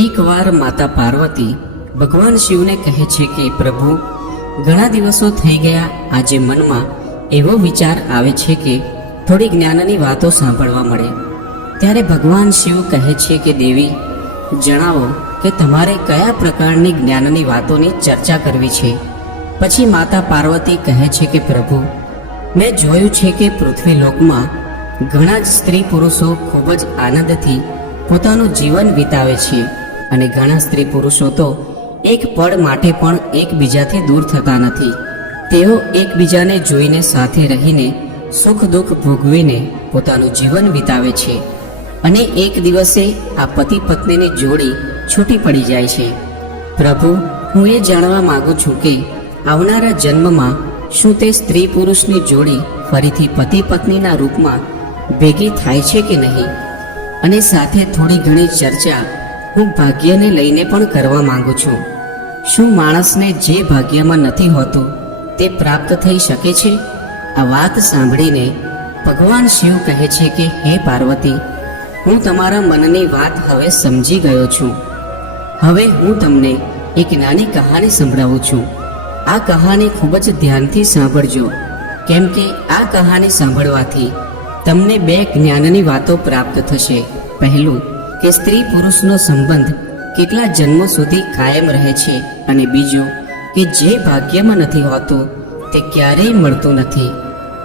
એકવાર માતા પાર્વતી ભગવાન શિવને કહે છે કે પ્રભુ, ઘણા દિવસો થઈ ગયા, આજે મનમાં એવો વિચાર આવે છે કે થોડી જ્ઞાનની વાતો સાંભળવા મળે. ત્યારે ભગવાન શિવ કહે છે કે દેવી, જણાવો કે તમારે કયા પ્રકારની જ્ઞાનની વાતોની ચર્ચા કરવી છે. પછી માતા પાર્વતી કહે છે કે પ્રભુ, મેં જોયું છે કે પૃથ્વી લોકમાં ઘણા જ સ્ત્રી પુરુષો ખૂબ જ આનંદથી પોતાનું જીવન વિતાવે છે અને ઘણા સ્ત્રી પુરુષો તો એક પળ માટે પણ એકબીજાથી દૂર થતા નથી. તેઓ એકબીજાને જોઈને સાથે રહીને સુખ દુઃખ ભોગવીને પોતાનું જીવન વિતાવે છે અને એક દિવસે આ પતિ પત્નીની જોડી છૂટી પડી જાય છે. પ્રભુ, હું એ જાણવા માંગુ છું કે આવનારા જન્મમાં શું તે સ્ત્રી પુરુષની જોડી ફરીથી પતિ પત્નીના રૂપમાં ભેગી થાય છે કે નહીં? અને સાથે થોડી ઘણી ચર્ચા હું ભાગ્યને લઈને પણ કરવા માંગુ છું. શું માણસને જે ભાગ્યમાં નથી હોતું તે પ્રાપ્ત થઈ શકે છે? આ વાત સાંભળીને ભગવાન શિવ કહે છે કે હે પાર્વતી, હું તમારા મનની વાત હવે સમજી ગયો છું. હવે હું તમને એક નાની કહાની સંભળાવું છું. આ કહાની ખૂબ જ ધ્યાનથી સાંભળજો, કેમ કે આ કહાની સાંભળવાથી તમને બે જ્ઞાનની વાતો પ્રાપ્ત થશે. પહેલું, કે સ્ત્રી પુરુષનો સંબંધ કેટલા જન્મો સુધી કાયમ રહે છે, અને બીજું કે જે ભાગ્યમાં નથી હોતું તે ક્યારેય મળતું નથી.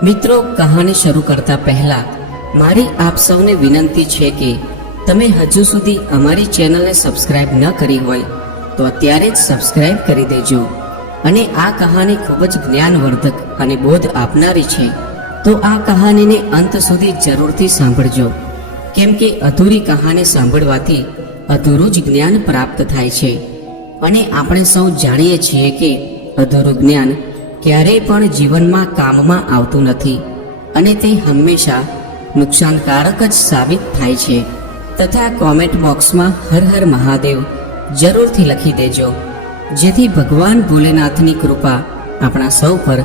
મિત્રો, કહાની શરૂ કરતા પહેલા મારી આપ સૌને વિનંતી છે કે તમે હજુ સુધી અમારી ચેનલને સબસ્ક્રાઇબ ન કરી હોય તો અત્યારે જ સબસ્ક્રાઇબ કરી દેજો. અને આ કહાની ખૂબ જ જ્ઞાનવર્ધક અને બોધ આપનારી છે, તો આ કહાનીને અંત સુધી જરૂરથી સાંભળજો, કેમ કે અધૂરી કહાની સાંભળવાથી અધૂરું જ જ્ઞાન પ્રાપ્ત થાય છે. અને આપણે સૌ જાણીએ છીએ કે અધૂરું જ્ઞાન ક્યારેય પણ જીવનમાં કામમાં આવતું નથી અને તે હંમેશા નુકસાનકારક જ સાબિત થાય છે. તથા કોમેન્ટ બોક્સમાં હર હર મહાદેવ જરૂરથી લખી દેજો, જેથી ભગવાન ભોલેનાથની કૃપા આપણા સૌ પર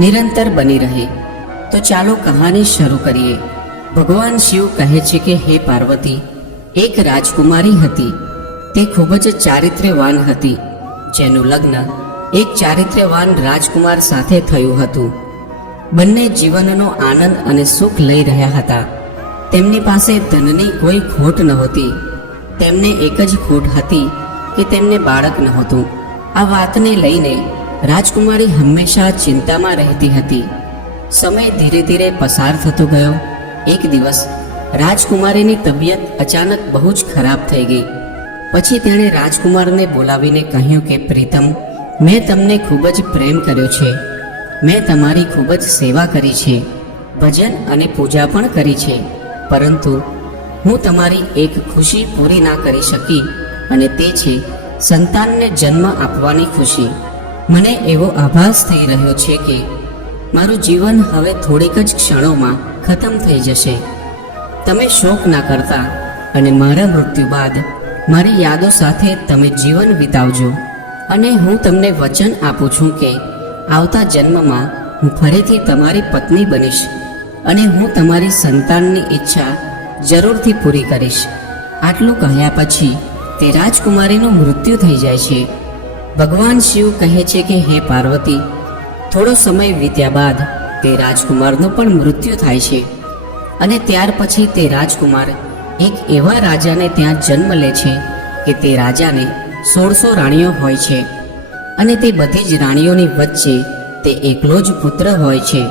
નિરંતર બની રહે. તો ચાલો કહાની શરૂ કરીએ. ભગવાન શિવ કહે છે કે હે પાર્વતી, એક રાજકુમારી હતી. તે ખૂબ જ ચારિત્ર્યવાન હતી, જેનું લગ્ન એક ચારિત્ર્યવાન રાજકુમાર સાથે થયું હતું. બંને જીવનનો આનંદ અને સુખ લઈ રહ્યા હતા. તેમની પાસે ધનની કોઈ ખોટ નહોતી. તેમને એક જ ખોટ હતી કે તેમને બાળક નહોતું. આ વાતને લઈને રાજકુમારી હંમેશા ચિંતામાં રહેતી હતી. સમય ધીરે ધીરે પસાર થતો ગયો. એક દિવસ રાજકુમારીની તબિયત અચાનક બહુ જ ખરાબ થઈ ગઈ. પછી તેણે રાજકુમારને બોલાવીને કહ્યું કે પ્રીતમ, મેં તમને ખૂબ જ પ્રેમ કર્યો છે. મેં તમારી ખૂબ જ સેવા કરી છે, ભજન અને પૂજા પણ કરી છે, પરંતુ હું તમારી એક ખુશી પૂરી ના કરી શકી, અને તે છે સંતાનને જન્મ આપવાની ખુશી. મને એવો આભાસ થઈ રહ્યો છે કે મારું જીવન હવે થોડીક જ ક્ષણોમાં ખતમ થઈ જશે. તમે શોક ના કરતા અને મારા મૃત્યુ બાદ મારી યાદો સાથે તમે જીવન વિતાવજો. અને હું તમને વચન આપું છું કે આવતા જન્મમાં હું ફરીથી તમારી પત્ની બનીશ અને હું તમારી સંતાનની ઈચ્છા જરૂરથી પૂરી કરીશ. આટલું કહ્યા પછી તે રાજકુમારીનું મૃત્યુ થઈ જાય છે. ભગવાન શિવ કહે છે કે હે પાર્વતી, થોડો સમય વીત્યા બાદ તે રાજકુમારનું પણ મૃત્યુ થાય છે. અને ત્યાર પછી તે રાજકુમાર એક એવા રાજાને ત્યાં જન્મ લે છે કે તે રાજાને 1600 રાણીઓ હોય છે, અને તે બધી જ રાણીઓની વચ્ચે તે એકલો જ પુત્ર હોય છે.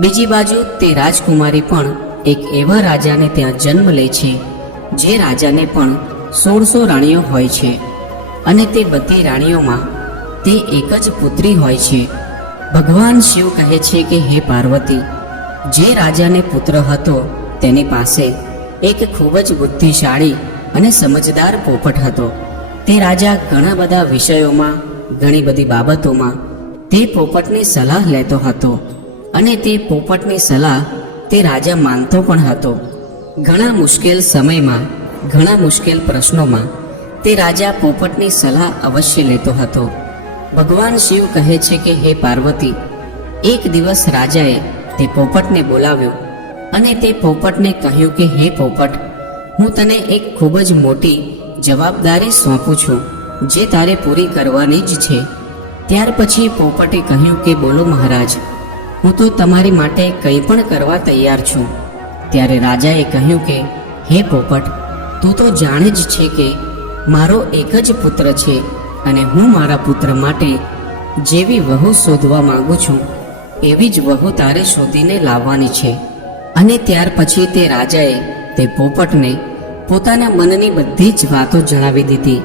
બીજી બાજુ તે રાજકુમારી પણ એક એવા રાજાને ત્યાં જન્મ લે છે જે રાજાને પણ 1600 રાણીઓ હોય છે, અને તે બધી રાણીઓમાં તે એક જ પુત્રી હોય છે. ભગવાન શિવ કહે છે કે હે પાર્વતી, જે રાજાને પુત્ર હતો તેની પાસે એક ખૂબ જ બુદ્ધિશાળી અને સમજદાર પોપટ હતો. તે રાજા ઘણા બધા વિષયોમાં, ઘણી બધી બાબતોમાં તે પોપટની સલાહ લેતો હતો, અને તે પોપટની સલાહ તે રાજા માનતો પણ હતો. ઘણા મુશ્કેલ સમયમાં, ઘણા મુશ્કેલ પ્રશ્નોમાં તે રાજા પોપટની સલાહ અવશ્ય લેતો હતો. ભગવાન શિવ કહે છે કે હે પાર્વતી, એક દિવસ રાજાએ તે પોપટને બોલાવ્યો અને તે પોપટને કહ્યું કે હે પોપટ, હું તને એક ખૂબ જ મોટી જવાબદારી સોંપું છું, જે તારે પૂરી કરવાની જ છે. ત્યાર પછી પોપટે કહ્યું કે બોલો મહારાજ, હું તો તમારી માટે કંઈ પણ કરવા તૈયાર છું. ત્યારે રાજાએ કહ્યું કે હે પોપટ, તું તો જાણે જ છે કે મારો એક જ પુત્ર છે અને હું મારા પુત્ર માટે જેવી વહુ શોધવા માંગુ છું એવી જ વહુ તારે શોધીને લાવવાની છે. અને ત્યાર પછી તે રાજાએ તે પોપટને પોતાના મનની બધી જ વાતો જણાવી દીધી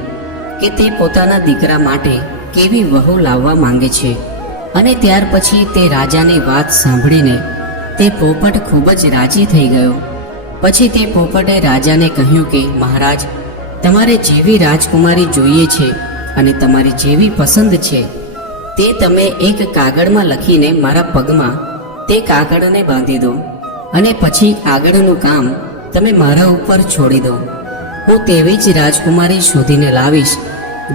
કે તે પોતાના દીકરા માટે કેવી વહુ લાવવા માંગે છે. અને ત્યાર પછી તે રાજાની વાત સાંભળીને તે પોપટ ખૂબ જ રાજી થઈ ગયો. પછી તે પોપટે રાજાને કહ્યું કે મહારાજ, તમારે જેવી રાજકુમારી જોઈએ છે અને તમારી જેવી પસંદ છે તે તમે એક કાગળમાં લખીને મારા પગમાં તે કાગળને બાંધી દો અને પછી આગળનું કામ તમે મારા ઉપર છોડી દો. હું તેવી જ રાજકુમારી શોધીને લાવીશ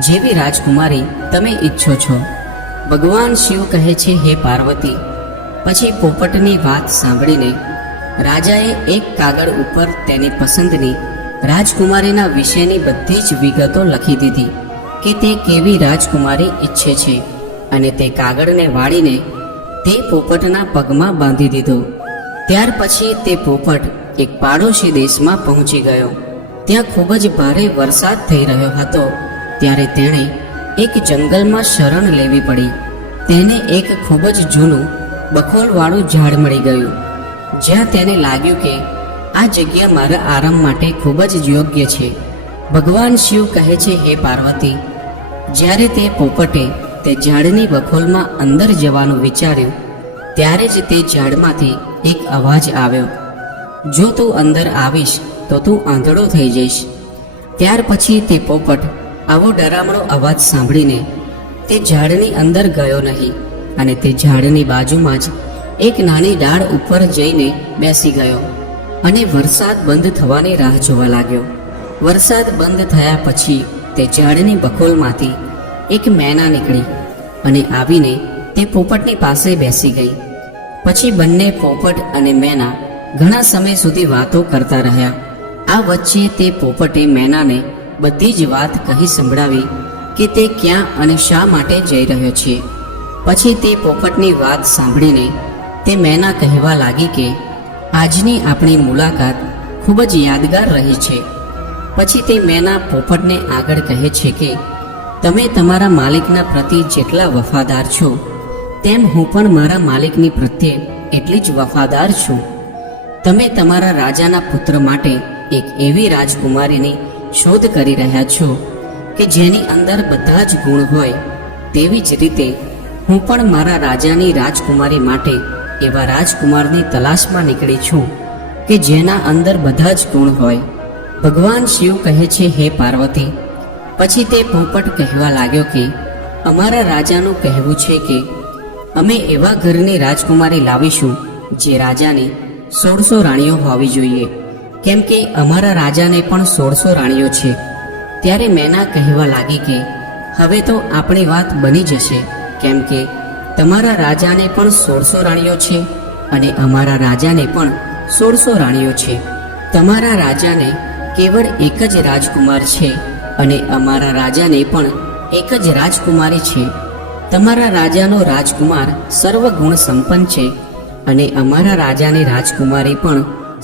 જેવી રાજકુમારી તમે ઈચ્છો છો. ભગવાન શિવ કહે છે હે પાર્વતી. પછી પોપટની વાત સાંભળીને રાજાએ એક કાગળ ઉપર તેની પસંદની રાજકુમારીના વિશેની બધી જ વિગતો લખી દીધી કે તે કેવી રાજકુમારી ઈચ્છે છે અને તે કાગળને વાળીને તે પોપટના પગમાં બાંધી દીધો. ત્યાર પછી તે પોપટ એક પાડોશી દેશમાં પહોંચી ગયો. ત્યાં ખૂબ જ ભારે વરસાદ થઈ રહ્યો હતો. ત્યારે તેણે એક જંગલમાં શરણ લેવી પડી. તેને એક ખૂબ જ જૂનું બખોલવાળું ઝાડ મળી ગયું, જ્યાં તેને લાગ્યું કે આ જગ્યા મારા આરામ માટે ખૂબ જ યોગ્ય છે. ભગવાન શિવ કહે છે હે પાર્વતી, જ્યારે તે પોપટે તે ઝાડની બખોલમાં અંદર જવાનું વિચાર્યું ત્યારે જ તે ઝાડમાંથી એક અવાજ આવ્યો, જો તું અંદર આવીશ તો તું આંધળો થઈ જઈશ. ત્યાર પછી તે પોપટ આવો ડરામણો અવાજ સાંભળીને તે ઝાડની અંદર ગયો નહીં અને તે ઝાડની બાજુમાં જ એક નાની ડાળ ઉપર જઈને બેસી ગયો અને વરસાદ બંધ થવાની રાહ જોવા લાગ્યો. વરસાદ બંધ થયા પછી તે ઝાડની બખોલમાંથી એક મેના નીકળી અને આવીને તે પોપટની પાસે બેસી ગઈ. પછી બંને પોપટ અને મેના ઘણા સમય સુધી વાતો કરતા રહ્યા. આ વચ્ચે તે પોપટે મેનાને બધી જ વાત કહી સંભળાવી કે તે ક્યાં અને શા માટે જઈ રહ્યો છે. પછી તે પોપટની વાત સાંભળીને તે મેના કહેવા લાગી કે આજની આપણી મુલાકાત ખૂબ જ યાદગાર રહી છે. પછી તે મેના પોપટને આગળ કહે છે કે તમે તમારા માલિકના પ્રતિ જેટલા વફાદાર છો તેમ હું પણ મારા માલિકની પ્રત્યે એટલી જ વફાદાર છું. તમે તમારા રાજાના પુત્ર માટે એક એવી રાજકુમારીની શોધ કરી રહ્યા છો કે જેની અંદર બધા જ ગુણ હોય. તેવી જ રીતે હું પણ મારા રાજાની રાજકુમારી માટે એવા રાજકુમારની તલાશમાં નીકળી છું કે જેના અંદર બધા જ ગુણ હોય. ભગવાન શિવ કહે છે હે પાર્વતી. પછી તે પોપટ કહેવા લાગ્યો કે અમારા રાજાનું કહેવું છે કે અમે એવા ઘરની રાજકુમારી લાવીશું જે રાજાની 1600 રાણીઓ હોવી જોઈએ, કેમ કે અમારા રાજાને પણ 1600 રાણીઓ છે. ત્યારે મેના કહેવા લાગી કે હવે તો આપણી વાત બની જશે, કેમ કે તમારા રાજાને પણ 1600 રાણીઓ છે અને અમારા રાજાને પણ 1600 રાણીઓ છે. તમારા રાજાને કેવળ એક જ રાજકુમાર છે અને અમારા રાજાને પણ એક જ રાજકુમારી છે. તમારા રાજાનો રાજકુમાર સર્વગુણ સંપન્ન છે અને અમારા રાજાની રાજકુમારી પણ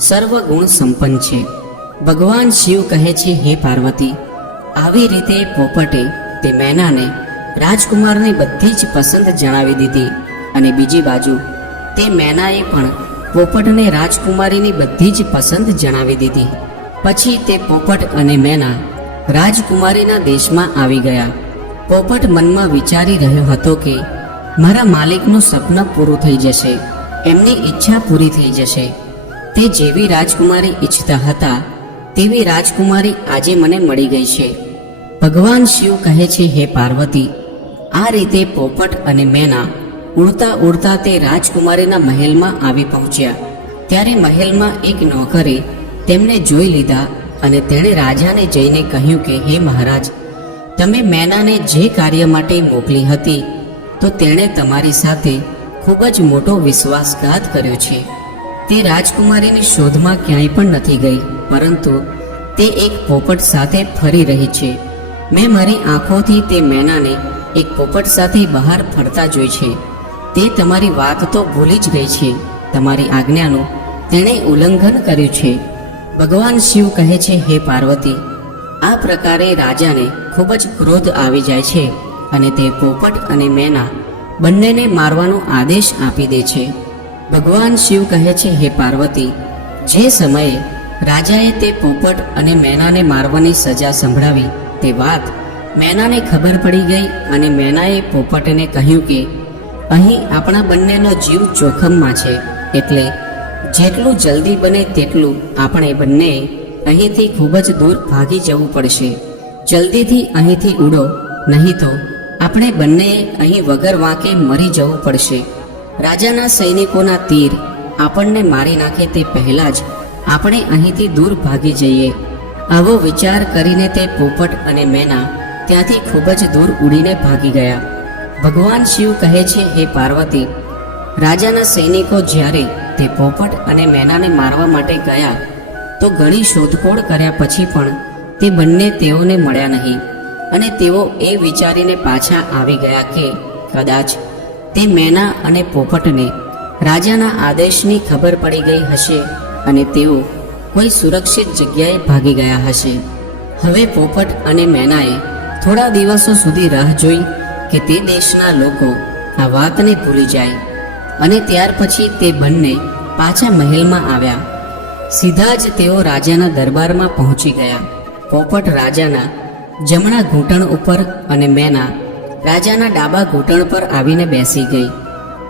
સર્વગુણ સંપન્ન છે. ભગવાન શિવ કહે છે હે પાર્વતી. આવી રીતે પોપટે તે મેનાને રાજકુમારની બધી જ પસંદ જણાવી દીધી અને બીજી બાજુ તે મેનાએ પણ પોપટને રાજકુમારીની બધી જ પસંદ જણાવી દીધી. પછી તે પોપટ અને મેના રાજકુમારીના દેશમાં આવી ગયા. પોપટ મનમાં વિચારી રહ્યો હતો કે મારા માલિકનું સપનું પૂરું થઈ જશે, એમની ઈચ્છા પૂરી થઈ જશે. તે જેવી રાજકુમારી ઈચ્છતા હતા તેવી રાજકુમારી આજે મને મળી ગઈ છે. ભગવાન શિવ કહે છે હે પાર્વતી. આ રીતે પોપટ અને મેના ઉડતા ઉડતા તે રાજકુમારીના મહેલમાં આવી પહોંચ્યા. ત્યારે મહેલમાં એક નોકરે તેમને જોઈ લીધા અને તેણે રાજાને જઈને કહ્યું કે હે મહારાજ, તમે મેનાને જે કાર્ય માટે મોકલી હતી તો તેણે તમારી સાથે ખૂબ જ મોટો વિશ્વાસઘાત કર્યો છે. તે રાજકુમારીની શોધમાં ક્યાંય પણ નથી ગઈ, પરંતુ તે એક પોપટ સાથે ફરી રહી છે. મેં મારી આંખોથી તે મેનાને એક પોપટ સાથે બહાર ફરતા જોઈ છે. તે તમારી વાત તો ભૂલી જ ગઈ છે. તમારી આજ્ઞાનું તેણે ઉલ્લંઘન કર્યું છે. ભગવાન શિવ કહે છે, હે પાર્વતી, આ પ્રકારે રાજાને ખૂબ જ ક્રોધ આવી જાય છે અને તે પોપટ અને મેના બંનેને મારવાનો આદેશ આપી દે છે. ભગવાન શિવ કહે છે, હે પાર્વતી, જે સમયે રાજાએ તે પોપટ અને મેનાને મારવાની સજા સંભળાવી તે વાત મેનાને ખબર પડી ગઈ અને મેનાએ પોપટને કહ્યું કે અહીં આપણા બંનેનો જીવ જોખમમાં છે, એટલે જેટલું જલ્દી બને તેટલું આપણે બંનેએ અહીંથી ખૂબ જ દૂર ભાગી જવું પડશે. જલ્દીથી અહીંથી ઉડો, નહીં તો આપણે બંનેએ અહીં વગર વાંકે મરી જવું પડશે. રાજાના સૈનિકોના તીર આપણને મારી નાખે તે પહેલાં જ આપણે અહીંથી દૂર ભાગી જઈએ. આવો વિચાર કરીને તે પોપટ અને મેના ત્યાંથી ખૂબ જ દૂર ઉડીને ભાગી ગયા. ભગવાન શિવ કહે છે, હે પાર્વતી, રાજાના સૈનિકો જ્યારે તે પોપટ અને મેનાને મારવા માટે ગયા તો ઘણી શોધખોળ કર્યા પછી પણ તે બંને તેઓને મળ્યા નહીં અને તેઓ એ વિચારીને પાછા આવી ગયા કે કદાચ તે મેના અને પોપટને રાજાના આદેશની ખબર પડી ગઈ હશે અને તેઓ કોઈ સુરક્ષિત જગ્યાએ ભાગી ગયા હશે. હવે પોપટ અને મેનાએ થોડા દિવસો સુધી રાહ જોઈ કે તે દેશના લોકો આ વાતને ભૂલી જાય અને ત્યાર પછી તે બંને પાછા મહેલમાં આવ્યા. સીધા જ તેઓ રાજાના દરબારમાં પહોંચી ગયા. પોપટ રાજાના જમણા ઘૂંટણ ઉપર અને મેના રાજાના ડાબા ઘૂંટણ પર આવીને બેસી ગઈ.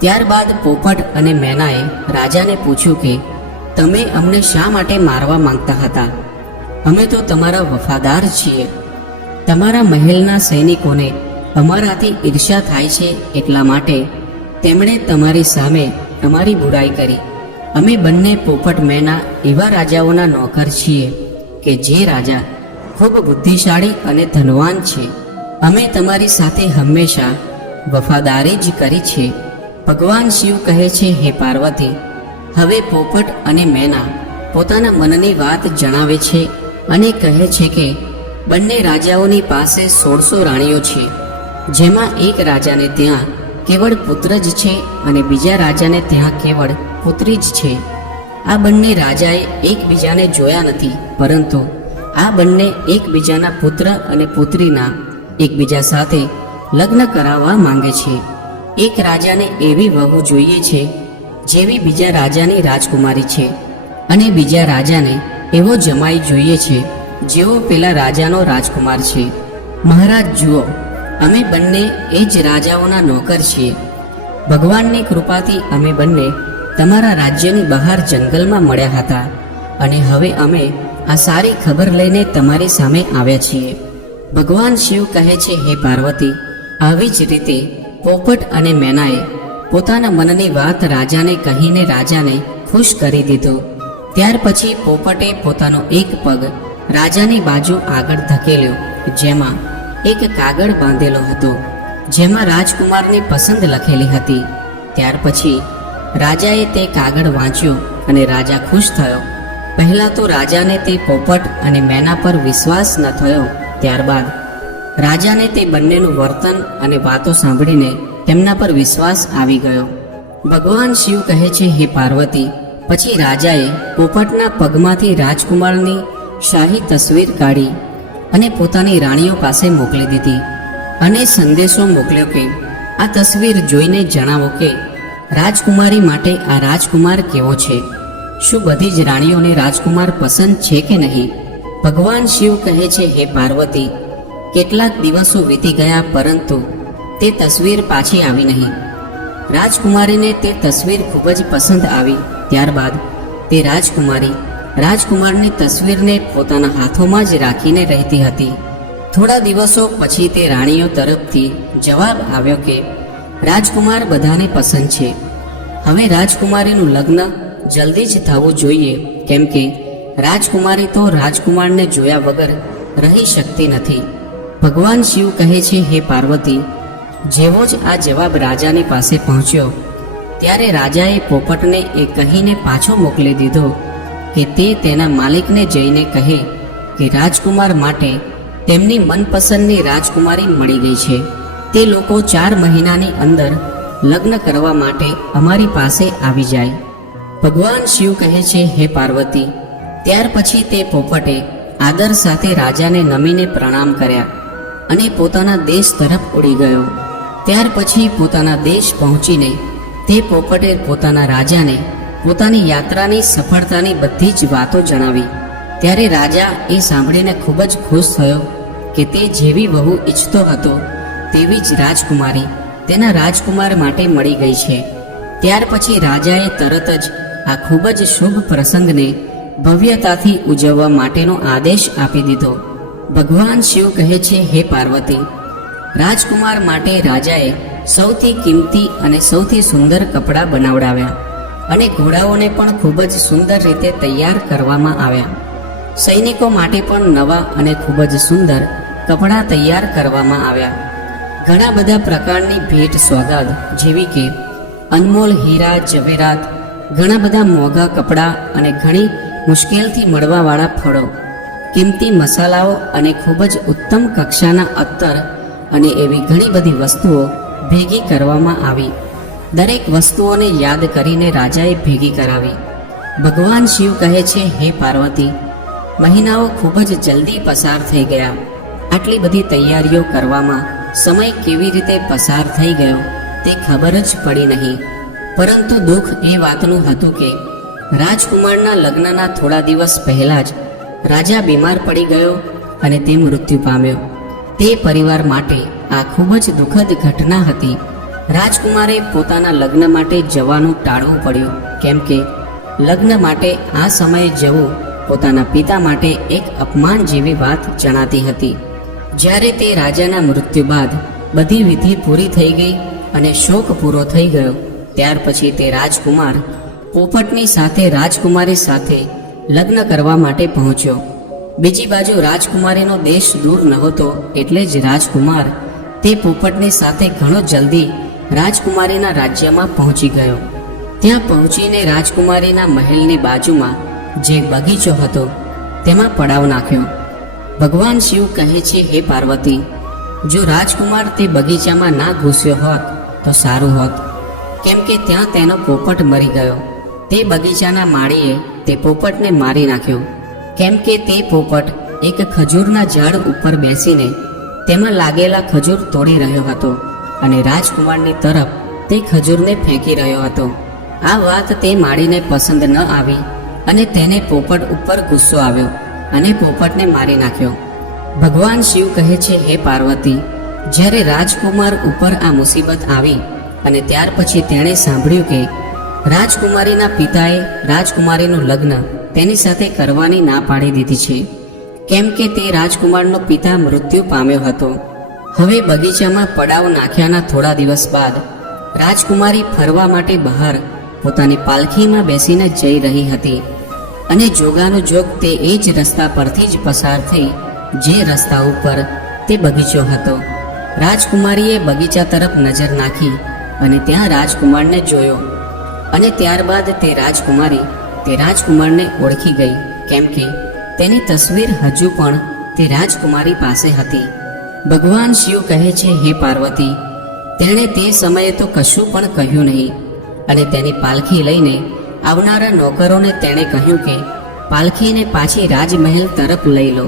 ત્યારબાદ પોપટ અને મેનાએ રાજાને પૂછ્યું કે તમે અમને શા માટે મારવા માંગતા હતા? અમે તો તમારા વફાદાર છીએ. તમારા મહેલના સૈનિકોને અમારાથી ઈર્ષ્યા થાય છે, એટલા માટે તેમણે તમારી સામે અમારી બુરાઈ કરી. અમે બંને પોપટ મેના એવા રાજાઓના નોકર છીએ કે જે રાજા ખૂબ બુદ્ધિશાળી અને ધનવાન છે. અમે તમારી સાથે હંમેશા વફાદારી જ કરી છે. ભગવાન શિવ કહે છે, હે પાર્વતી, હવે પોપટ અને મેના પોતાના મનની વાત જણાવે છે અને કહે છે કે બંને રાજાઓની પાસે 1600 રાણીઓ છે, જેમાં એક રાજાને ત્યાં કેવળ પુત્ર જ છે અને બીજા રાજાને ત્યાં કેવળ પુત્રી જ છે. આ બંને રાજાએ એકબીજાને જોયા નથી, પરંતુ આ બંને એકબીજાના પુત્ર અને પુત્રીના એકબીજા સાથે લગ્ન કરાવવા માંગે છે. એક રાજાને એવી વહુ જોઈએ છે જેવી બીજા રાજાની રાજકુમારી છે અને બીજા રાજાને એવો જમાઈ જોઈએ છે જેવો પેલા રાજાનો રાજકુમાર છે. મહારાજ જુઓ, અમે બંને એ જ રાજાઓના નોકર છીએ. ભગવાનની કૃપાથી અમે બંને તમારા રાજ્યની બહાર જંગલમાં મળ્યા હતા અને હવે અમે આ સારી ખબર લઈને તમારી સામે આવ્યા છીએ. ભગવાન શિવ કહે છે, હે પાર્વતી, આવી જ રીતે પોપટ અને મેનાએ પોતાના મનની વાત રાજાને કહીને રાજાને ખુશ કરી દીધો. ત્યાર પછી પોપટે પોતાનો એક પગ રાજાની બાજુ આગળ ધકેલ્યો, જેમાં એક કાગળ બાંધેલો હતો, જેમાં રાજકુમારની પસંદ લખેલી હતી. ત્યાર પછી રાજાએ તે કાગળ વાંચ્યો અને રાજા ખુશ થયો. પહેલા તો રાજાને તે પોપટ અને મેના પર વિશ્વાસ ન થયો. ત્યારબાદ રાજાને તે બંનેનું વર્તન અને વાતો સાંભળીને તેમના પર વિશ્વાસ આવી ગયો. ભગવાન શિવ કહે છે, હે પાર્વતી, પછી રાજાએ પોપટના પગમાંથી રાજકુમારની શાહી તસવીર કાઢી અને પોતાની રાણીઓ પાસે મોકલી દીધી અને સંદેશો મોકલ્યો કે આ તસવીર જોઈને જણાવો કે રાજકુમારી માટે આ રાજકુમાર કેવો છે. શું બધી જ રાણીઓને રાજકુમાર પસંદ છે કે નહીં? ભગવાન શિવ કહે છે, હે પાર્વતી, કેટલાક દિવસો વીતી ગયા પરંતુ તે તસવીર પાછી આવી નહીં. રાજકુમારીને તે તસવીર ખૂબ જ પસંદ આવી. ત્યારબાદ તે રાજકુમારી રાજકુમારની તસવીરને પોતાના હાથોમાં જ રાખીને રહેતી હતી. થોડા દિવસો પછી તે રાણીઓ તરફથી જવાબ આવ્યો કે રાજકુમાર બધાને પસંદ છે. હવે રાજકુમારીનું લગ્ન જલ્દી જ થવું જોઈએ, કેમ કે રાજકુમારી તો રાજકુમારને જોયા વગર રહી શકતી નથી. ભગવાન શિવ કહે છે, હે પાર્વતી, જેવો જ આ જવાબ રાજાની પાસે પહોંચ્યો ત્યારે રાજાએ પોપટને એ કહીને પાછો મોકલી દીધો કે તે તેના માલિકને જઈને કહે કે રાજકુમાર માટે તેમની મનપસંદની રાજકુમારી મળી ગઈ છે. તે લોકો 4 મહિનાની અંદર લગ્ન કરવા માટે અમારી પાસે આવી જાય. ભગવાન શિવ કહે છે, હે પાર્વતી, ત્યાર પછી તે પોપટે આદર સાથે રાજાને નમીને પ્રણામ કર્યા અને પોતાના દેશ તરફ ઉડી ગયો. ત્યાર પછી પોતાના દેશ પહોંચીને તે પોપટે પોતાના રાજાને પોતાની યાત્રાની સફળતાની બધી જ વાતો જણાવી. ત્યારે રાજા એ સાંભળીને ખૂબ જ ખુશ થયો કે તે જેવી વહુ ઈચ્છતો હતો તેવી જ રાજકુમારી તેના રાજકુમાર માટે મળી ગઈ છે. ત્યાર પછી રાજાએ તરત જ આ ખૂબ જ શુભ પ્રસંગને ભવ્યતાથી ઉજવવા માટેનો આદેશ આપી દીધો. ભગવાન શિવ કહે છે, હે પાર્વતી, રાજકુમાર માટે રાજાએ સૌથી કિંમતી અને સૌથી સુંદર કપડાં બનાવડાવ્યા અને ઘોડાઓને પણ ખૂબ જ સુંદર રીતે તૈયાર કરવામાં આવ્યા. સૈનિકો માટે પણ નવા અને ખૂબ જ સુંદર કપડાં તૈયાર કરવામાં આવ્યા. ઘણા બધા પ્રકારની ભેટ સોગાદ જેવી કે અનમોલ હીરા જવેરાત, ઘણા બધા મોંઘા કપડાં અને ઘણી મુશ્કેલથી મળવાવાળા ફળો, કિંમતી મસાલાઓ અને ખૂબ જ ઉત્તમ કક્ષાના અત્તર અને એવી ઘણી બધી વસ્તુઓ ભેગી કરવામાં આવી. દરેક વસ્તુઓને યાદ કરીને રાજાએ ભેગી કરાવી. ભગવાન શિવ કહે છે, હે પાર્વતી, મહિનાઓ ખૂબ જ જલ્દી પસાર થઈ ગયા. આટલી બધી તૈયારીઓ કરવામાં સમય કેવી રીતે પસાર થઈ ગયો તે ખબર જ પડી નહીં. પરંતુ દુઃખ એ વાતનું હતું કે રાજકુમારના લગ્નના થોડા દિવસ પહેલાં જ રાજા બીમાર પડી ગયો અને તે મૃત્યુ પામ્યો. તે પરિવાર માટે આ ખૂબ જ દુઃખદ ઘટના હતી. રાજકુમારે પોતાના લગ્ન માટે જવાનું ટાળવું પડ્યું, કેમ કે લગ્ન માટે આ સમયે જવું પોતાના પિતા માટે એક અપમાન જેવી વાત જણાતી હતી. જ્યારે તે રાજાના મૃત્યુ બાદ બધી વિધિ પૂરી થઈ ગઈ અને શોક પૂરો થઈ ગયો, ત્યાર પછી તે રાજકુમાર પોપટની સાથે રાજકુમારી સાથે લગ્ન કરવા માટે પહોંચ્યો. બીજી બાજુ રાજકુમારીનો દેશ દૂર નહોતો, એટલે જ રાજકુમાર તે પોપટની સાથે ઘણો જલ્દી રાજકુમારીના રાજ્યમાં પહોંચી ગયો. ત્યાં પહોંચીને રાજકુમારીના મહેલની બાજુમાં જે બગીચો હતો તેમાં પડાવ નાખ્યો. ભગવાન શિવ કહે છે, હે પાર્વતી, જો રાજકુમાર તે બગીચામાં ના ઘૂસ્યો હોત તો સારું હોત, કેમ કે ત્યાં તેનો પોપટ મરી ગયો. તે બગીચાના માળીએ તે પોપટને મારી નાખ્યો, કેમ કે તે પોપટ એક ખજૂરના ઝાડ ઉપર બેસીને તેમાં લાગેલા ખજૂર તોડી રહ્યો હતો અને રાજકુમારની તરફ તે ખજૂરને ફેંકી રહ્યો હતો. આ વાત તે માળીને પસંદ ન આવી અને તેને પોપટ ઉપર ગુસ્સો આવ્યો અને પોપટને મારી નાખ્યો. ભગવાન શિવ કહે છે, હે પાર્વતી, જ્યારે રાજકુમાર ઉપર આ મુસીબત આવી અને ત્યાર પછી તેણે સાંભળ્યું કે રાજકુમારીના પિતાએ રાજકુમારીનું લગ્ન તેની સાથે કરવાની ના પાડી દીધી છે, કેમ કે તે રાજકુમારનો પિતા મૃત્યુ પામ્યો હતો. હવે બગીચામાં પડાવ નાખ્યાના થોડા દિવસ બાદ રાજકુમારી ફરવા માટે બહાર પોતાની પાલખીમાં બેસીને જઈ રહી હતી અને જોગાનો જોગ તે એ જ રસ્તા પરથી જ પસાર થઈ જે રસ્તા ઉપર તે બગીચો હતો. રાજકુમારીએ બગીચા તરફ નજર નાખી અને ત્યાં રાજકુમારને જોયો અને ત્યારબાદ તે રાજકુમારને ઓળખી ગઈ, કેમ કે તેની તસવીર હજુ પણ તે રાજકુમારી પાસે હતી. ભગવાન શિવ કહે છે, હે પાર્વતી, તેણે તે સમયે તો કશું પણ કહ્યું નહીં અને તેની પાલખી લઈને આવનારા નોકરોને તેણે કહ્યું કે પાલખીને પાછી રાજમહેલ તરફ લઈ લો,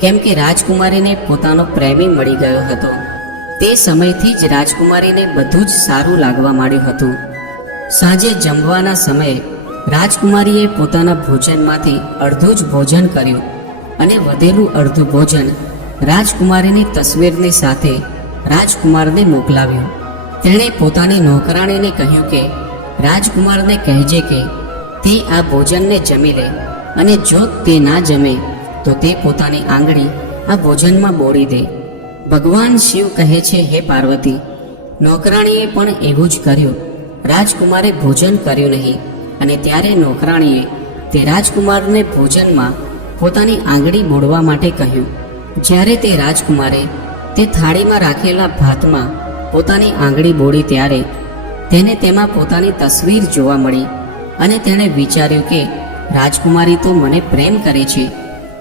કેમ કે રાજકુમારીને પોતાનો પ્રેમી મળી ગયો હતો. તે સમયથી જ રાજકુમારીને બધું જ સારું લાગવા માંડ્યું હતું. સાંજે જમવાના સમયે રાજકુમારીએ પોતાના ભોજનમાંથી અડધું જ ભોજન કર્યું અને વધેલું અડધું ભોજન રાજકુમારીની તસવીરની સાથે રાજકુમારને મોકલાવ્યું. તેણે પોતાની નોકરાણીને કહ્યું કે રાજકુમારને કહેજે કે તે આ ભોજનને જમી લે અને જો તે ના જમે તો તે પોતાની આંગળી આ ભોજનમાં બોળી દે. ભગવાન શિવ કહે છે, હે પાર્વતી, નોકરાણીએ પણ એવું જ કર્યું. રાજકુમારે ભોજન કર્યું નહીં અને ત્યારે નોકરાણીએ તે રાજકુમારને ભોજનમાં પોતાની આંગળી બોળવા માટે કહ્યું. જ્યારે તે રાજકુમારે તે થાળીમાં રાખેલા ભાતમાં પોતાની આંગળી બોળી ત્યારે તેને તેમાં પોતાની તસવીર જોવા મળી અને તેણે વિચાર્યું કે રાજકુમારી તો મને પ્રેમ કરે છે,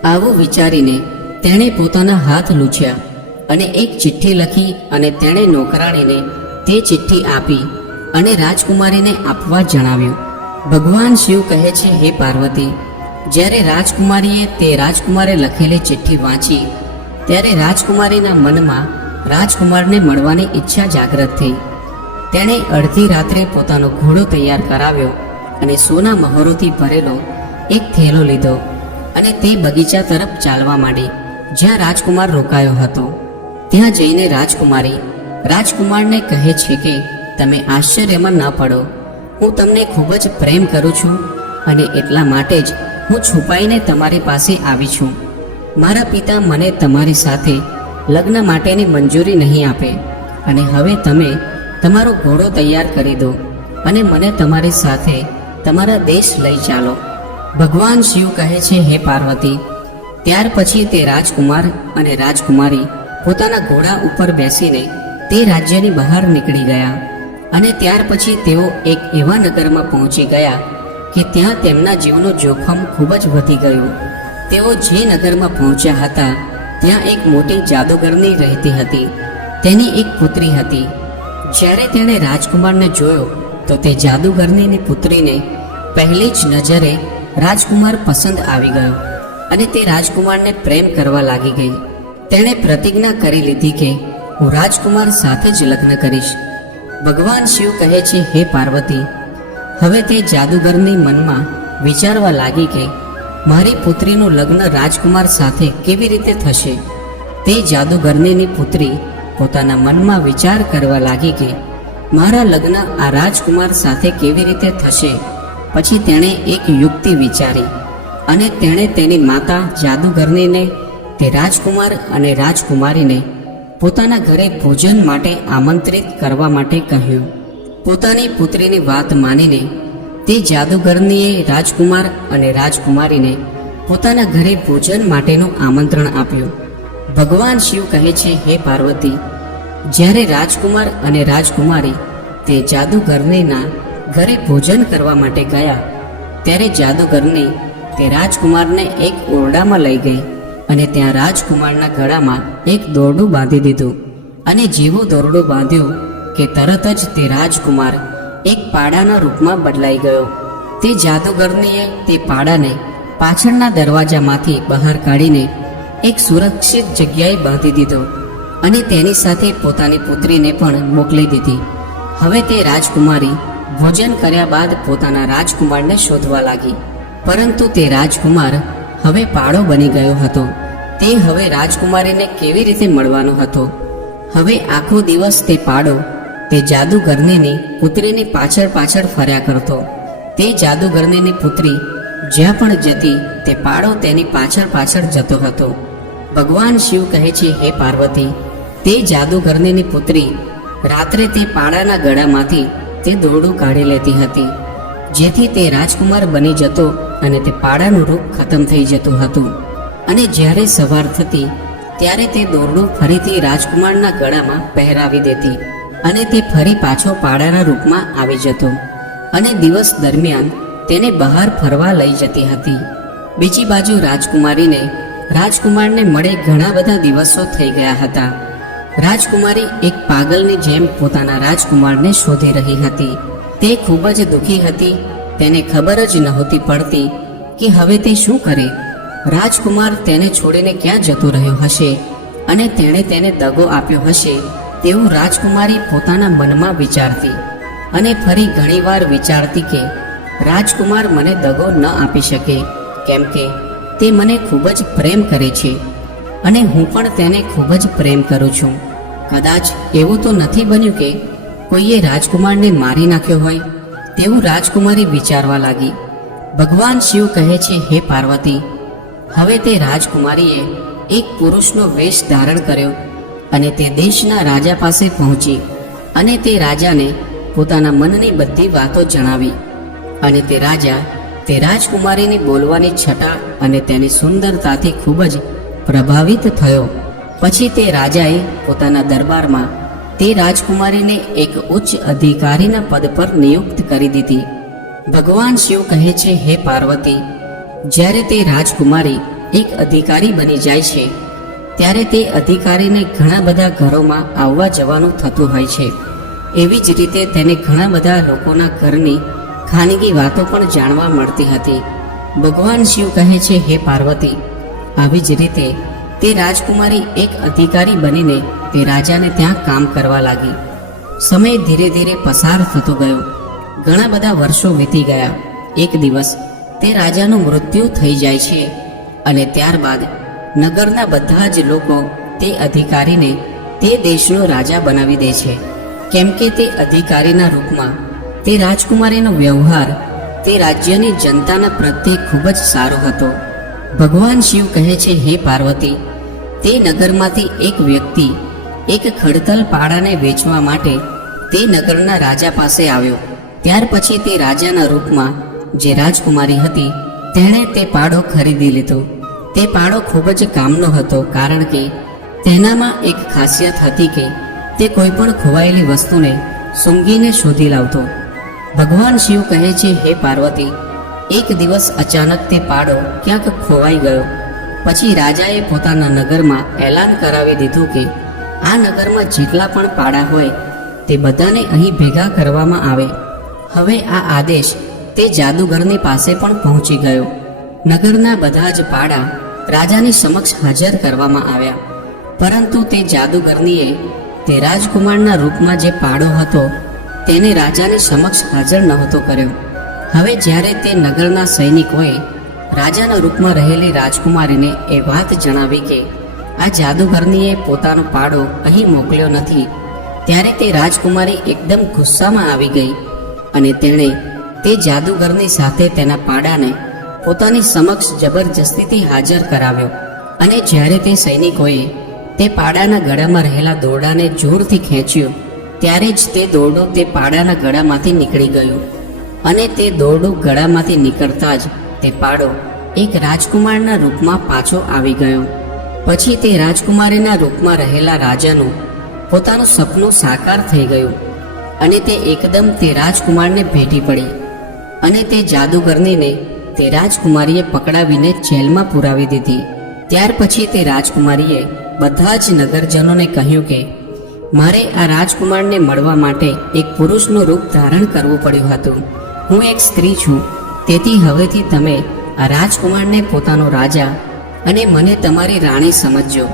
આવું વિચારીને તેણે પોતાના હાથ લૂછ્યા અને એક ચિઠ્ઠી લખી અને તેણે નોકરાણીને તે ચિઠ્ઠી આપી અને રાજકુમારીને આપવા જણાવ્યું. ભગવાન શિવ કહે છે, હે પાર્વતી, જ્યારે રાજકુમારીએ તે રાજકુમારે લખેલી ચિઠ્ઠી વાંચી ત્યારે રાજકુમારીના મનમાં રાજકુમારને મળવાની ઈચ્છા જાગૃત થઈ. તેણે અડધી રાત્રે પોતાનો ઘોડો તૈયાર કરાવ્યો અને સોના મહોરોથી ભરેલો એક થેલો લીધો અને તે બગીચા તરફ ચાલવા માંડી જ્યાં રાજકુમાર રોકાયો હતો. ત્યાં જઈને રાજકુમારી રાજકુમારને કહે છે કે તમે આશ્ચર્યમાં ન પડો, હું તમને ખૂબ જ પ્રેમ કરું છું અને એટલા માટે જ હું છુપાઈને તમારી પાસે આવી છું. મારા પિતા મને તમારી સાથે લગ્ન માટેની મંજૂરી નહીં આપે અને હવે તમે તમારો ઘોડો તૈયાર કરી દો અને મને તમારી સાથે તમારા દેશ લઈ ચાલો. ભગવાન શિવ કહે છે, હે પાર્વતી, ત્યાર પછી તે રાજકુમાર અને રાજકુમારી પોતાના ઘોડા ઉપર બેસીને તે રાજ્યની બહાર નીકળી ગયા અને ત્યાર પછી તેઓ એક એવા નગરમાં પહોંચી ગયા કે ત્યાં તેમના જીવનું જોખમ ખૂબ જ વધી ગયું. તેઓ જે નગરમાં પહોંચ્યા હતા ત્યાં એક મોટી જાદુગરની રહેતી હતી. તેની એક પુત્રી હતી. જ્યારે તેણે રાજકુમારને જોયો તો તે જાદુગરની પુત્રીને પહેલી જ નજરે રાજકુમાર પસંદ આવી ગયો અને તે રાજકુમારને પ્રેમ કરવા લાગી ગઈ. તેણે પ્રતિજ્ઞા કરી લીધી કે હું રાજકુમાર સાથે જ લગ્ન કરીશ. ભગવાન શિવ કહે છે, હે પાર્વતી, હવે તે જાદુગરની મનમાં વિચારવા લાગી કે મારી પુત્રીનું લગ્ન રાજકુમાર સાથે કેવી રીતે થશે. તે જાદુગરની પુત્રી પોતાના મનમાં વિચાર કરવા લાગી કે મારા લગ્ન આ રાજકુમાર સાથે કેવી રીતે થશે. પછી તેણે એક યુક્તિ વિચારી અને તેણે તેની માતા જાદુગરનીને તે રાજકુમાર અને રાજકુમારીને પોતાના ઘરે ભોજન માટે આમંત્રિત કરવા માટે કહ્યું. પોતાની પુત્રીની વાત માનીને તે જાદુગરનીએ રાજકુમાર અને રાજકુમારીને પોતાના ઘરે ભોજન માટેનું આમંત્રણ આપ્યું. ભગવાન શિવ કહે છે, હે પાર્વતી, જ્યારે રાજકુમાર અને રાજકુમારી તે જાદુગરનીના ઘરે ભોજન કરવા માટે ગયા ત્યારે જાદુગરની તે રાજકુમારને એક ઓરડામાં લઈ ગઈ અને ત્યાં રાજકુમારના ગળામાં એક દોરડું બાંધી દીધું અને જેવું દોરડું બાંધ્યું કે તરત જ તે રાજકુમાર એક પાડાના રૂપમાં બદલાઈ ગયો. તે જાદુગરનીએ તે પાડાને પાછળના દરવાજામાંથી બહાર કાઢીને એક સુરક્ષિત જગ્યાએ બાંધી દીધો અને તેની સાથે પોતાની પુત્રીને પણ મોકલી દીધી. હવે તે રાજકુમારી ભોજન કર્યા બાદ પોતાના રાજકુમારને શોધવા લાગી, પરંતુ તે રાજકુમાર હવે પાડો બની ગયો હતો. તે હવે રાજકુમારીને કેવી રીતે મળવાનો હતો. હવે આખો દિવસ તે પાડો તે જાદુગરનીની પુત્રીની પાછળ પાછળ ફર્યા કરતો. તે જાદુગરનીની પુત્રી જ્યાં પણ જતી તે પાડો તેની પાછળ પાછળ જતો હતો. ભગવાન શિવ કહે છે, હે પાર્વતી, તે જાદુગરનીની પુત્રી રાત્રે તે પાડાના ગળામાંથી તે દોરડું કાઢી લેતી હતી, જેથી તે રાજકુમાર બની જતો અને તે પાડાનું રૂપ ખતમ થઈ જતું હતું. અને જ્યારે સવાર થતી ત્યારે તે દોરડું ફરીથી રાજકુમારના ગળામાં પહેરાવી દેતી અને તે ફરી પાછો પાડાના રૂપમાં આવી જતો અને દિવસ દરમિયાન તેને બહાર ફરવા લઈ જતી હતી. બીજી બાજુ રાજકુમારને મળે ઘણા બધા દિવસો થઈ ગયા હતા. રાજકુમારી એક પાગલની જેમ પોતાના રાજકુમારને શોધી રહી હતી. તે ખૂબ જ દુઃખી હતી. તેને ખબર જ નહોતી પડતી કે હવે તે શું કરે. રાજકુમાર તેને છોડીને ક્યાં જતો રહ્યો હશે અને તેણે તેને દગો આપ્યો હશે તેવું રાજકુમારી પોતાના મનમાં વિચારતી અને ફરી ઘણીવાર વિચારતી કે રાજકુમાર મને દગો ન આપી શકે, કેમ કે તે મને ખૂબ જ પ્રેમ કરે છે અને હું પણ તેને ખૂબ જ પ્રેમ કરું છું. કદાચ એવું તો નથી બન્યું કે કોઈએ રાજકુમારને મારી નાખ્યો હોય તેવું રાજકુમારી વિચારવા લાગી. ભગવાન શિવ કહે છે, હે પાર્વતી, હવે તે રાજકુમારીએ એક પુરુષનો વેશ ધારણ કર્યો અને તે દેશના રાજા પાસે પહોંચી અને તે રાજાને પોતાના મનની બધી વાતો જણાવી. અને તે રાજા તે રાજકુમારીની બોલવાની છટા અને તેની સુંદરતાથી ખૂબ જ પ્રભાવિત થયો. પછી તે રાજાએ પોતાના દરબારમાં તે રાજકુમારીને એક ઉચ્ચ અધિકારીના પદ પર નિયુક્ત કરી દીધી. ભગવાન શિવ કહે છે, હે પાર્વતી, જ્યારે તે રાજકુમારી એક અધિકારી બની જાય છે ત્યારે તે અધિકારીને ઘણા બધા ઘરોમાં આવવા જવાનું થતું હોય છે. એવી જ રીતે તેને ઘણા બધા લોકોના ઘરની ખાનગી વાતો પણ જાણવા મળતી હતી. ભગવાન શિવ કહે છે, હે પાર્વતી, આવી જ રીતે તે રાજકુમારી એક અધિકારી બનીને તે રાજાને ત્યાં કામ કરવા લાગી. સમય ધીરે ધીરે પસાર થતો ગયો. ઘણા બધા વર્ષો વીતી ગયા. એક દિવસ તે રાજાનું મૃત્યુ થઈ જાય છે અને ત્યારબાદ નગરના બધા જ લોકો તે અધિકારીને તે દેશનો રાજા બનાવી દે છે, કેમ કે તે અધિકારીના રૂપમાં તે રાજકુમારીનો વ્યવહાર તે રાજ્યની જનતાના પ્રત્યે ખૂબ જ સારો હતો. ભગવાન શિવ કહે છે, હે પાર્વતી, તે નગરમાંથી એક વ્યક્તિ એક ખડતલ પાડાને વેચવા માટે તે નગરના રાજા પાસે આવ્યો. ત્યાર પછી તે રાજાના રૂપમાં જે રાજકુમારી હતી તેણે તે પાડો ખરીદી લીધો. તે પાડો ખૂબ જ કામનો હતો, કારણ કે તેનામાં એક ખાસિયત હતી કે તે કોઈ પણ ખોવાયેલી વસ્તુને સૂંઘીને શોધી લાવતો. ભગવાન શિવ કહે છે, હે પાર્વતી, એક દિવસ અચાનક તે પાડો ક્યાંક ખોવાઈ ગયો. પછી રાજાએ પોતાના નગરમાં એલાન કરાવી દીધું કે આ નગરમાં જેટલા પણ પાડા હોય તે બધાને અહીં ભેગા કરવામાં આવે. હવે આ આદેશ તે જાદુગરની પાસે પણ પહોંચી ગયો. નગરના બધા જ પાડા રાજાની સમક્ષ હાજર કરવામાં આવ્યા, પરંતુ તે જાદુગરનીએ તે રાજકુમારના રૂપમાં જે પાડો હતો તેને રાજાની સમક્ષ હાજર નહોતો કર્યો. હવે જ્યારે તે નગરના સૈનિકોએ રાજાના રૂપમાં રહેલી રાજકુમારીને એ વાત જણાવી કે આ જાદુગરનીએ પોતાનો પાડો અહીં મોકલ્યો નથી, ત્યારે તે રાજકુમારી એકદમ ગુસ્સામાં આવી ગઈ અને તેણે તે જાદુગરની સાથે તેના પાડાને પોતાની સમક્ષ જબરજસ્તીથી હાજર કરાવ્યો. અને જ્યારે તે સૈનિકોએ તે પાડાના ગળામાં રહેલા દોરડાને જોરથી ખેંચ્યું ત્યારે જ તે દોરડું તે પાડાના ગળામાંથી નીકળી ગયું. અને તે દોરડું ગળામાંથી નીકળતા જ તે પાડો એક રાજકુમારના રૂપમાં પાછો આવી ગયો. પછી તે રાજકુમારીના રૂપમાં રહેલા રાજાનું પોતાનું સપનું સાકાર થઈ ગયું અને તે એકદમ તે રાજકુમારને ભેટી પડી. અને તે જાદુગરનીને તે રાજકુમારીએ પકડાવીને જેલમાં પુરાવી દીધી. ત્યાર પછી તે રાજકુમારીએ બધા જ નગરજનોને કહ્યું કે મારે આ રાજકુમારને મળવા માટે એક પુરુષનું રૂપ ધારણ કરવું પડ્યું હતું. હું એક સ્ત્રી છું, તેથી હવેથી તમે આ રાજકુમારને પોતાનો રાજા અને મને તમારી રાણી સમજજો.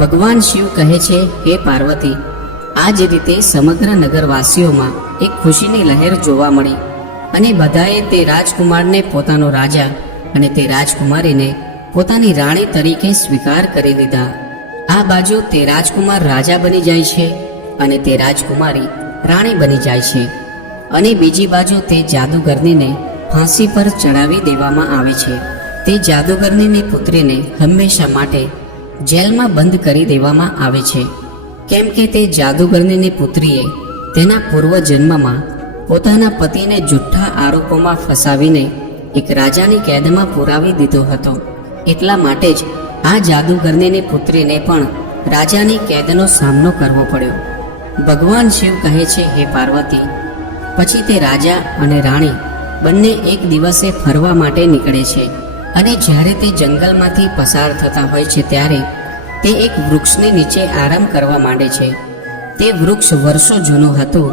ભગવાન શિવ કહે છે, હે પાર્વતી, આ જ રીતે સમગ્ર નગરવાસીઓમાં એક ખુશીની લહેર જોવા મળી અને બધાએ તે રાજકુમારને પોતાનો રાજા અને તે રાજકુમારીને પોતાની રાણી તરીકે સ્વીકાર કરી લીધા. આ બાજુ તે રાજકુમાર રાજા બની જાય છે અને તે રાજકુમારી રાણી બની જાય છે, અને બીજી બાજુ તે જાદુગરનીને ફાંસી પર ચડાવી દેવામાં આવે છે. તે જાદુગરનીની પુત્રીને હંમેશા માટે જેલમાં બંધ કરી દેવામાં આવે છે, કેમ કે તે જાદુગરનીની પુત્રીએ તેના પૂર્વજન્મમાં પોતાના પતિને જુઠ્ઠા આરોપોમાં ફસાવીને એક રાજાની કેદમાં પુરાવી દીધો હતો. એટલા માટે જ આ જાદુગરનીની પુત્રીને પણ રાજાની કેદનો સામનો કરવો પડ્યો. ભગવાન શિવ કહે છે, હે પાર્વતી, પછી તે રાજા અને રાણી બંને એક દિવસે ફરવા માટે નીકળે છે. અને જ્યારે તે જંગલમાંથી પસાર થતા હોય છે ત્યારે તે એક વૃક્ષની નીચે આરામ કરવા માંડે છે. તે વૃક્ષ વર્ષો જૂનું હતું.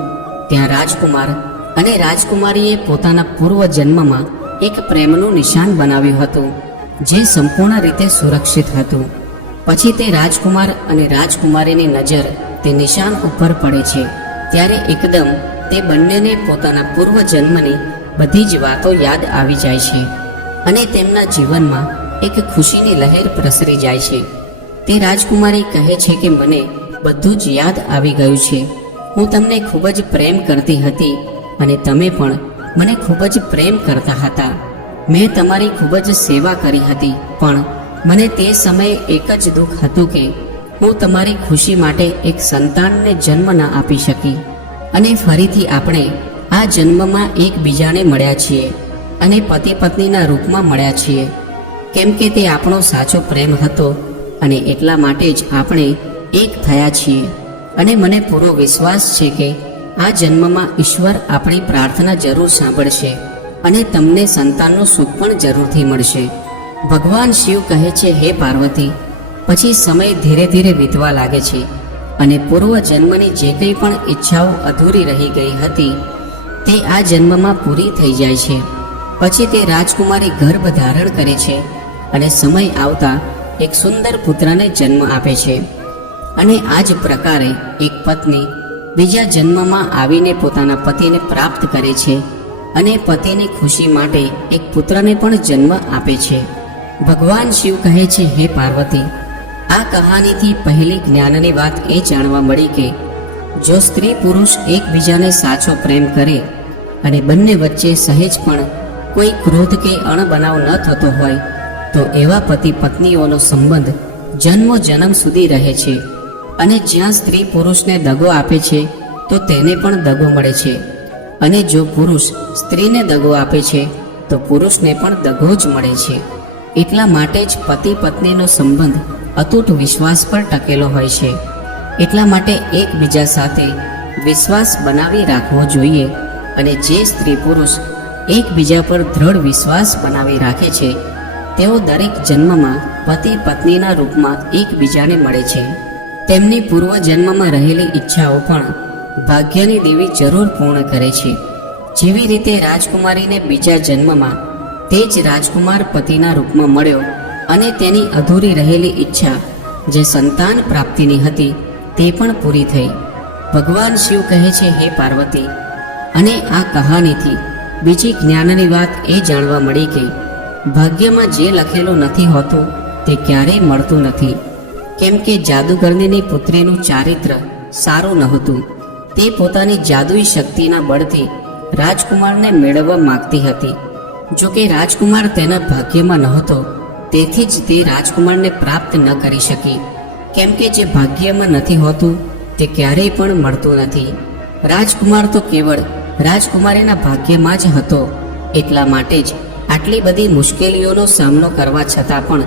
ત્યાં રાજકુમાર અને રાજકુમારીએ પોતાના પૂર્વ જન્મમાં એક પ્રેમનું નિશાન બનાવ્યું હતું, જે સંપૂર્ણ રીતે સુરક્ષિત હતું. પછી તે રાજકુમાર અને રાજકુમારીની નજર તે નિશાન ઉપર પડે છે ત્યારે એકદમ તે બંનેને પોતાના પૂર્વ જન્મની બધી જ વાતો યાદ આવી જાય છે અને તેમના જીવનમાં એક ખુશીની લહેર પ્રસરી જાય છે. તે રાજકુમારી કહે છે કે મને બધું જ યાદ આવી ગયું છે. હું તમને ખૂબ જ પ્રેમ કરતી હતી અને તમે પણ મને ખૂબ જ પ્રેમ કરતા હતા. મેં તમારી ખૂબ જ સેવા કરી હતી, પણ મને તે સમયે એક જ દુઃખ હતું કે હું તમારી ખુશી માટે એક સંતાનને જન્મ ન આપી શકી. અને ફરીથી આપણે આ જન્મમાં એકબીજાને મળ્યા છીએ અને પતિ પત્નીના રૂપમાં મળ્યા છીએ, કેમ કે તે આપણો સાચો પ્રેમ હતો અને એટલા માટે જ આપણે એક થયા છીએ. અને મને પૂરો વિશ્વાસ છે કે આ જન્મમાં ઈશ્વર આપણી પ્રાર્થના જરૂર સાંભળશે અને તમને સંતાનનું સુખ પણ જરૂરથી મળશે. ભગવાન શિવ કહે છે, હે પાર્વતી, પછી સમય ધીરે ધીરે વીતવા લાગે છે અને પૂર્વ જન્મની જે કંઈ પણ ઈચ્છાઓ અધૂરી રહી ગઈ હતી તે આ જન્મમાં પૂરી થઈ જાય છે. પછી તે રાજકુમારી ગર્ભ ધારણ કરે છે અને સમય આવતા એક સુંદર પુત્રને જન્મ આપે છે. અને આ જ પ્રકારે એક પત્ની બીજા જન્મમાં આવીને પોતાના પતિને પ્રાપ્ત કરે છે અને પતિની ખુશી માટે એક પુત્રને પણ જન્મ આપે છે. ભગવાન શિવ કહે છે, હે પાર્વતી, આ કહાનીથી પહેલી જ્ઞાનની વાત એ જાણવા મળી કે જો સ્ત્રી પુરુષ એકબીજાને સાચો પ્રેમ કરે અને બંને વચ્ચે સહેજ પણ કોઈ ક્રોધ કે અણબનાવ ન થતો હોય તો એવા પતિ પત્નીઓનો સંબંધ જન્મો જન્મ સુધી રહે છે. અને જ્યાં સ્ત્રી પુરુષને દગો આપે છે તો તેને પણ દગો મળે છે, અને જો પુરુષ સ્ત્રીને દગો આપે છે તો પુરુષને પણ દગો જ મળે છે. એટલા માટે જ પતિ પત્નીનો સંબંધ અતૂટ વિશ્વાસ પર ટકેલો હોય છે. એટલા માટે એકબીજા સાથે વિશ્વાસ બનાવી રાખવો જોઈએ. અને જે સ્ત્રી પુરુષ એકબીજા પર દ્રઢ વિશ્વાસ બનાવી રાખે છે તેઓ દરેક જન્મમાં પતિ પત્નીના રૂપમાં એકબીજાને મળે છે. તેમની પૂર્વ જન્મમાં રહેલી ઈચ્છાઓ પણ ભાગ્યની દેવી જરૂર પૂર્ણ કરે છે. જેવી રીતે રાજકુમારીને બીજા જન્મમાં તે જ રાજકુમાર પતિના રૂપમાં મળ્યો અને તેની અધૂરી રહેલી ઈચ્છા જે સંતાન પ્રાપ્તિની હતી તે પણ પૂરી થઈ. ભગવાન શિવ કહે છે, હે પાર્વતી, અને આ કહાનીથી બીજી જ્ઞાનની વાત એ જાણવા મળી કે ભાગ્યમાં જે લખેલું નથી હોતું તે ક્યારેય મળતું નથી. કેમ કે જાદુગરનીની પુત્રીનું ચારિત્ર સારું નહોતું. તે પોતાની જાદુઈ શક્તિના બળથી રાજકુમારને મેળવવા માંગતી હતી. જો કે રાજકુમાર તેના ભાગ્યમાં નહોતો, તેથી જ તે રાજકુમારને પ્રાપ્ત ન કરી શકી. કેમ કે જે ભાગ્યમાં નથી હોતું તે ક્યારેય પણ મળતું નથી. રાજકુમાર તો કેવળ રાજકુમારીના ભાગ્યમાં જ હતો. એટલા માટે જ આટલી બધી મુશ્કેલીઓનો સામનો કરવા છતાં પણ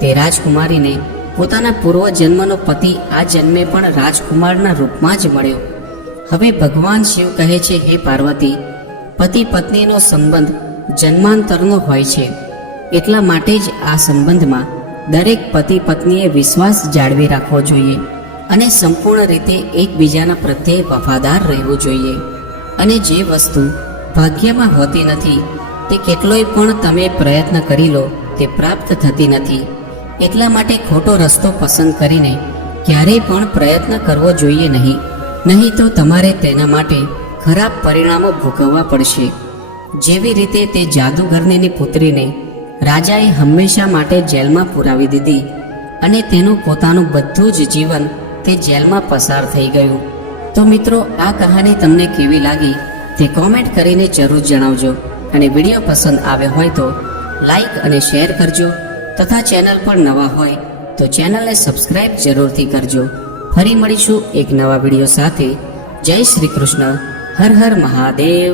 તે રાજકુમારીને પોતાના પૂર્વજન્મનો પતિ આ જન્મે પણ રાજકુમારના રૂપમાં જ મળ્યો. હવે ભગવાન શિવ કહે છે, હે પાર્વતી, પતિ પત્નીનો સંબંધ જન્માંતરનો હોય છે. એટલા માટે જ આ સંબંધમાં દરેક પતિ પત્નીએ વિશ્વાસ જાળવી રાખવો જોઈએ અને સંપૂર્ણ રીતે એકબીજાના પ્રત્યે વફાદાર રહેવું જોઈએ. અને જે વસ્તુ ભાગ્યમાં હોતી નથી તે કેટલોય પણ તમે પ્રયત્ન કરી લો તે પ્રાપ્ત થતી નથી. એટલા માટે ખોટો રસ્તો પસંદ કરીને ક્યારેય પણ પ્રયત્ન કરવો જોઈએ નહીં. નહીં તો તમારે તેના માટે ખરાબ પરિણામો ભોગવવા પડશે. જેવી રીતે તે જાદુગરનીની પુત્રીને રાજાએ હંમેશા માટે જેલમાં પુરાવી દીધી અને તેનું પોતાનું બધું જ જીવન તે જેલમાં પસાર થઈ ગયું. તો મિત્રો, આ કહાની તમને કેવી લાગી તે કોમેન્ટ કરીને જરૂર જણાવજો. અને વિડીયો પસંદ આવ્યો હોય તો લાઈક અને શેર કરજો તથા ચેનલ પર નવા હોય તો ચેનલને સબસ્ક્રાઇબ જરૂરથી કરજો. ફરી મળીશું એક નવા વિડીયો સાથે. જય શ્રી કૃષ્ણ. હર હર મહાદેવ.